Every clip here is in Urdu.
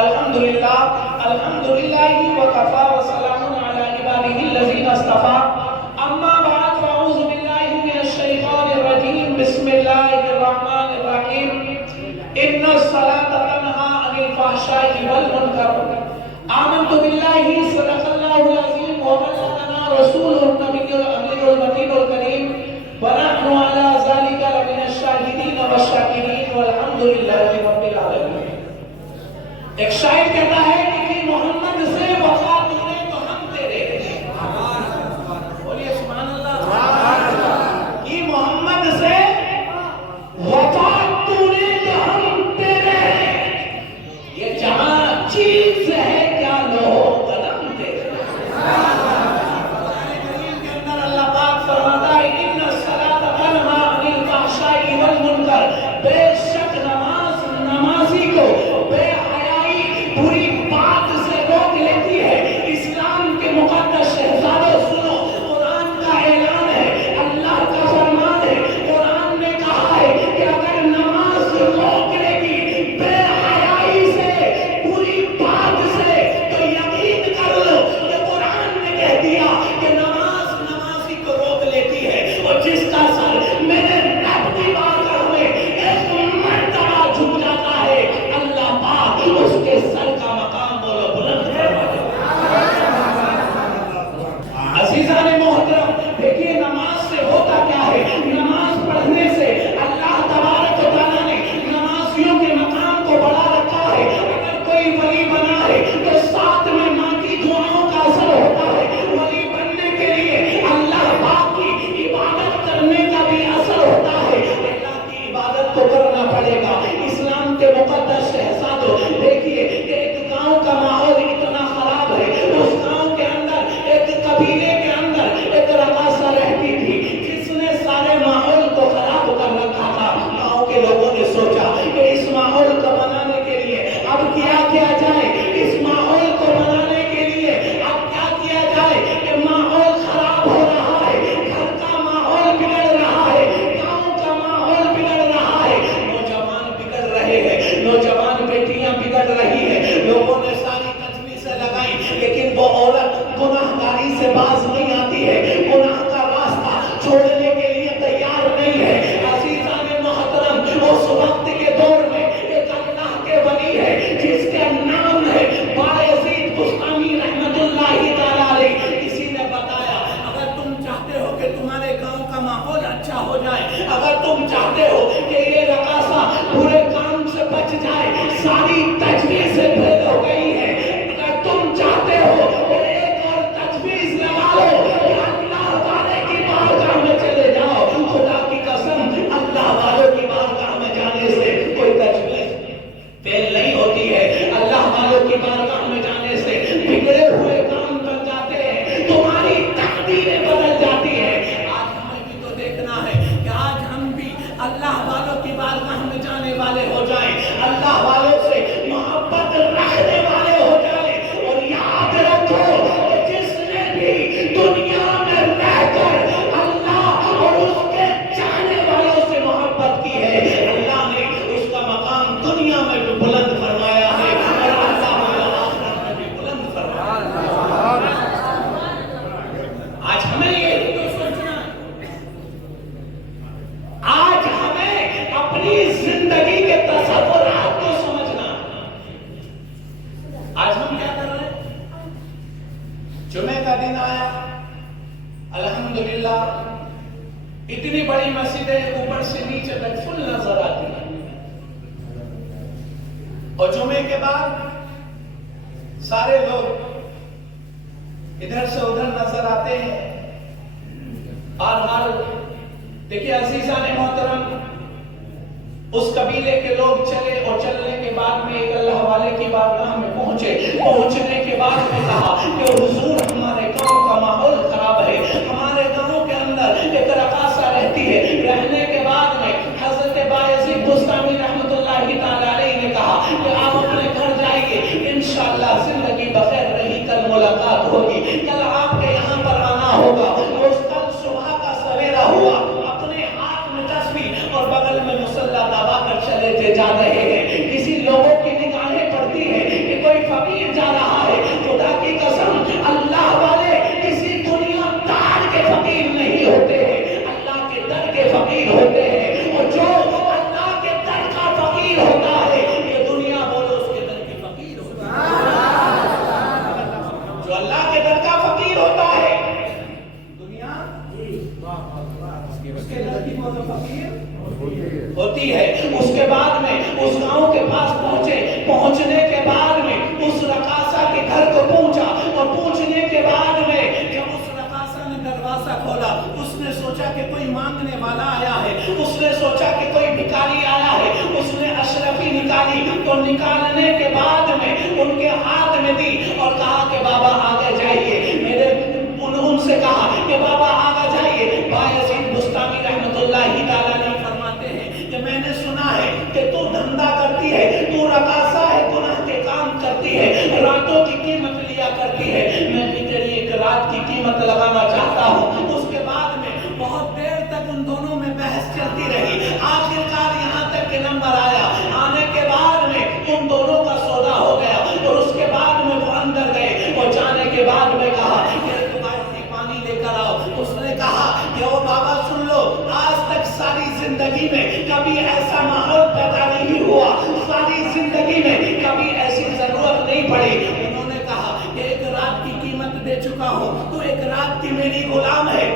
الحمدللہ وکفا وسلام علی عبادہ الذین اصطفى اما بعد فاعوذ باللہ من الشیطان الرجیم بسم اللہ الرحمن الرحیم ان الصلاة تنہی عن الفحشاء والمنکر آمنت باللہ صدق اللہ العظیم وبلغنا رسول النبی الامین المتین الکریم ونحن علی ذلک لمن الشاہدین والشاکرین والحمدللہ رب العالمین۔ ایک شاعر کہتا ہے کہ محمد سے وفا تو نے تو ہم تیرے، بولیے سبحان اللہ، کہ محمد سے وفا تو نے تو ہم تیرے، یہ جہاں چیز ہے کیا لوہ قلم تیرے۔ قرآن کریم کے اندر اللہ پاک فرماتا ہے ان الصلاۃ تنہی عن الفحشاء والمنکر، بے شک نمازی کو بے پوری بات سے روک لیتی ہے۔ اسلام کے مقدس شہزادوں سنو، قرآن کا اعلان ہے، اللہ کا فرمان ہے، قرآن نے کہا ہے کہ اگر نماز روک لے گی بے حیائی سے، پوری بات سے، تو یقین کر لو کہ قرآن نے کہہ دیا کہ نمازی کو روک لیتی ہے، اور جس کا سر میرے رب کی بارگاہ میں ایک مرتبہ جھک جاتا ہے، اللہ پاک اس کے سر کا مقام بولو بلند فرما دے۔ عزیزان محترم، دیکھیے نماز سے ہوتا کیا ہے، نماز پڑھنے سے اللہ تبارک و تعالیٰ نے نمازیوں کے مقام کو بڑھا رکھا ہے۔ اگر کوئی ولی بنا ہے تو ساتھ میں ماں کی دعاؤں کا اثر ہوتا ہے، ولی بننے کے لیے اللہ پاک کی عبادت کرنے کا بھی اثر ہوتا ہے۔ اللہ کی عبادت تو کرنا پڑے گا۔ اسلام کے مقدس شہزادوں، دیکھیے ایک گاؤں کا ماحول اتنا خراب ہے، اس گاؤں کے اندر ایک قبیلے کے اندر ایک رقاصہ رہتی تھی جس نے سارے ماحول کو خراب کر رکھا تھا۔ گاؤں کے لوگوں نے سوچا کہ اس ماحول کو بنانے کے لیے اب کیا کیا جائے، اس ماحول کو بنانے کے لیے اب کیا کیا جائے کہ ماحول خراب ہو رہا ہے، گھر کا ماحول بگڑ رہا ہے، گاؤں کا ماحول بگڑ رہا ہے، نوجوان بگڑ رہے ہیں، نوجوان بیٹیاں بگڑ رہی ہیں۔ لوگوں نے ساری تجویزیں لگائی لیکن وہ عورت گناہگاری سے باز نہیں آتی ہے، گناہ کا راستہ چھوڑنے کے لیے تیار نہیں ہے۔ عزیزان محترم، اس وقت کے دور میں ایک اللہ کے ولی ہے جس کا نام ہے بایزید بستامی رحمت اللہ تعالیٰ علیہ۔ کسی نے بتایا اگر تم چاہتے ہو کہ تمہارے گاؤں کا ماحول اچھا ہو جائے، اگر تم چاہتے ہو کہ یہ رقاصہ برے کام سے بچ جائے، ساری تجویزیں فیل ہو گئی ہیں، اگر تم چاہتے ہو کہ ایک اور تجویز لگا لو کہ اللہ والے کی بارگاہ میں چلے جاؤ، خدا کی قسم اللہ والوں کی بارگاہ میں جانے سے کوئی تجویز فیل نہیں ہوتی ہے۔ اللہ والوں کی بارگاہ میں جانے سے بگڑے ہوئے کام بن جاتے ہیں، تمہاری تقدیریں بدل جاتی ہیں۔ آج ہمیں بھی تو دیکھنا ہے کہ آج ہم بھی اللہ والوں کی بارگاہ میں جانے والے ہو جائیں، اللہ والوں سے محبت رکھنے والے ہو جائیں، اور یاد رکھو کہ جس نے بھی دنیا میں رہ کر اللہ اور اس کے چاہنے والوں سے محبت کی ہے، اللہ نے اس کا مقام دنیا میں بھی بلند فرمایا ہے، اور اللہ والا آخرت میں بھی بلند فرمایا ہے۔ آج ہمیں یہ تو سوچنا ہے، آج ہمیں اپنی زندگی کے تصورات کو سمجھنا۔ آج ہم کیا کر رہے ہیں؟ جمعہ کا دن آیا، الحمدللہ اتنی بڑی مسجدیں اوپر سے نیچے تک فل نظر آتی ہیں، اور جمعے کے بعد سارے لوگ ادھر سے ادھر نظر آتے ہیں، اور دیکھیے عزیزان محترم، اس قبیلے کے لوگ چلے، اور چلنے کے بعد میں ایک اللہ والے کی بارگاہ میں پہنچنے کے بعد میں کہا کہ حضور ہمارے گاؤں کا ماحول خراب ہے، ہمارے گاؤں کے اندر ایک رقاصہ رہتی ہے۔ رہنے کے بعد میں حضرت بایزید بستامی رحمت اللہ تعالیٰ علیہ نے کہا کہ آپ اپنے گھر جائیے، انشاءاللہ زندگی بخیر رہی، کل ملاقات ہوگی، کل آپ کے یہاں پر آنا ہوگا۔ اس کل صبح کا سویرا ہوا، اپنے ہاتھ میں تسبیح اور بغل میں مصلی دبا کر چلے جا رہے ہیں۔ کسی لوگوں کی نگاہیں پڑتی ہیں پہنچنے کے بعد میں اس رقاصہ کے گھر کو پہنچا، اور پہنچنے کے بعد میں جب اس رقاصہ نے دروازہ کھولا، اس نے سوچا کہ کوئی مانگنے والا آیا ہے، اس نے سوچا کہ کوئی بھکاری آیا ہے، اس نے اشرفی نکالی، تو نکالنے کے بعد میں ان کے ہاتھ میں دی اور کہا کہ بابا آگے جائیے۔ انہوں سے کہا کہ بابا آگے جائیے۔ بایزید بستامی رحمت اللہ تعالیٰ نے فرماتے ہیں کہ میں نے سنا ہے کہ تو دھندا کرتی ہے، تو رقاصہ ہے، گناہ کے کام کرتی ہے، راتوں کی قیمت لیا کرتی ہے، میں بھی تیری ایک رات کی قیمت لگانا چاہتا ہوں۔ اس کے بعد میں بہت دیر تک ان دونوں میں بحث چلتی رہی، آخرکار یہاں تک کہ نمبر آیا، آنے کے بعد میں ان دونوں کا سودا ہو گیا، اور اس کے بعد میں وہ اندر گئے، اور جانے کے بعد میں کہا کہ پانی لے کر آؤ۔ اس نے کہا کہ او بابا سن لو، آج تک ساری زندگی میں کبھی ایسا ماحول پیدا نہیں ہوا، ساری زندگی میں کبھی ایسی ضرورت نہیں پڑی۔ انہوں نے کہا کہ ایک رات کی قیمت دے چکا ہوں، تو ایک رات کی میری غلام ہے،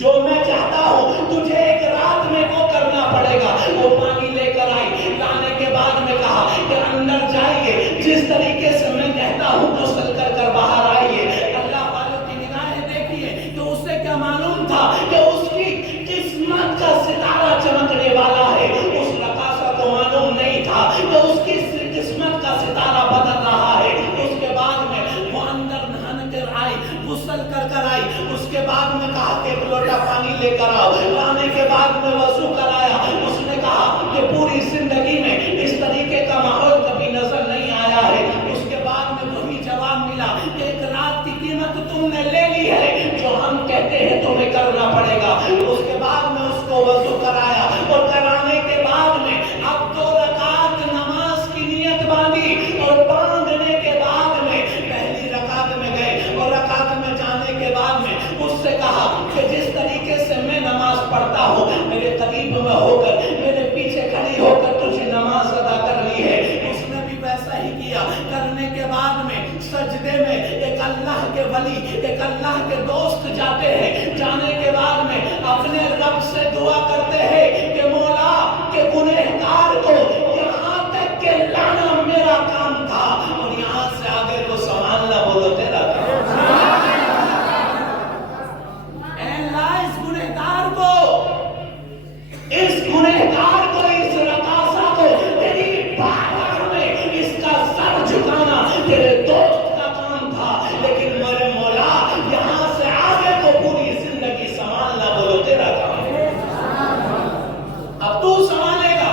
جو میں چاہتا ہوں تجھے ایک رات میں وہ کرنا پڑے گا۔ وہ پانی لے کر آئی، لانے کے بعد میں کہا کہ اندر جائیے، جس طریقے سے میں کہتا ہوں غسل کر کر باہر آئیے۔ اللہ والوں کی نگاہیں دیکھیے کہ اسے کیا معلوم تھا کہ اس کی قسمت کا ستارہ چمکنے والا ہے، اس رقاصہ کو معلوم نہیں تھا کہ اس کی قسمت کا ستارہ بدل رہا ہے۔ اس کے بعد میں وہ اندر نہان کر آئی، غسل کر کر آئی، اس کے بعد میں کہا کہ ایک لوٹا پانی لے کر آؤ، لانے کے بعد میں وضو کرایا۔ اس نے کہا کہ پوری زندگی میں اس طریقے کا ماحول کبھی نظر نہیں آیا ہے۔ اس کے بعد میں وہی جواب ملا کہ ایک رات کی قیمت تم نے لے لی ہے، جو ہم کہتے ہیں تمہیں کرنا پڑے گا۔ اس کے بعد میں اس کو وضو کرایا، اور کرانے کے بعد میں اب 2 رکعت نماز کی نیت باندھی، اور باندھنے کے بعد میں پہلی رکعت میں گئے، اور رکعت میں جانے کے بعد میں اس سے کہا کہ جس طریقے سے میں نماز پڑھتا ہوں، میرے قریب میں ہو کر، میرے پیچھے کھڑی ہو کر تجھے نماز ادا کرنی ہے۔ اس نے بھی ویسا ہی کیا۔ کرنے کے بعد میں سجدے میں ایک اللہ کے ولی، ایک اللہ کے دوست جاتے ہیں، جانے کے بعد میں اپنے رب سے دعا کرتے ہیں کہ مولا کہ گنہگار کو یہاں تک کہ لانا میرا کام تھا، اور یہاں سے آگے کو سنبھالنا بولو تیرا کام۔ اے اللہ اس گنہگار کو، اس گنہگار کو، اس رقاصہ کو تیری بارگاہ میں اس کا سر جھکانا تیرے دوست کا کام تھا، لیکن میرے مولا یہاں سے آگے کو پوری زندگی سنبھالنا بولو تیرا کام ہے۔ اب تو سنبھالے گا،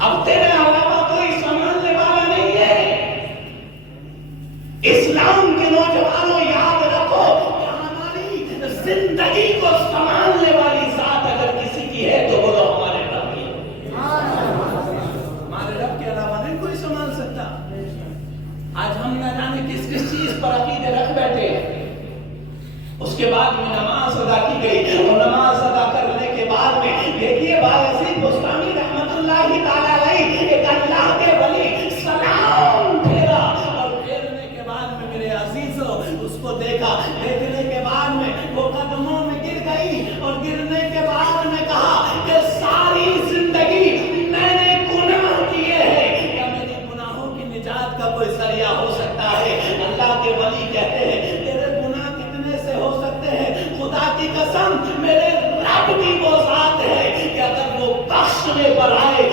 اب تیرے علاوہ کوئی سنبھالنے والا نہیں ہے۔ اسلام کے نوجوانوں یاد رکھو کہ ہماری زندگی کو سنبھالنے والی ذات اگر کسی کی ہے تو بولو ہمارے رب کی۔ ہمارے رب کے علاوہ نہیں کوئی سنبھال سکتا۔ آج ہم نہ جانے کس کس چیز پر عقیدے رکھ بیٹھے ہیں۔ اس کے بعد میں نماز ادا کی گئی، اور نماز ادا کرنے کے بعد میں دیکھیے بایزید بستامی رحمت اللہ تعالیٰ علیہ ایک اللہ کے ولی سلام پھیرا، اور پھیرنے کے بعد میں میرے عزیزوں اس کو دیکھا، دیکھنے کے بعد میں وہ قدموں میں گر گئی، اور گرنے کے بعد میں کہا کہ ساری زندگی میں نے گناہ کیے ہیں، کیا میری گناہوں کی نجات کا کوئی ذریعہ ہو سکتا ہے؟ اللہ کے ولی کہتے ہیں تیرے گناہ کتنے سے ہو سکتے ہیں؟ خدا کی قسم میرے رب کی وہ ذات ہے کہ اگر وہ بخشنے پر آئے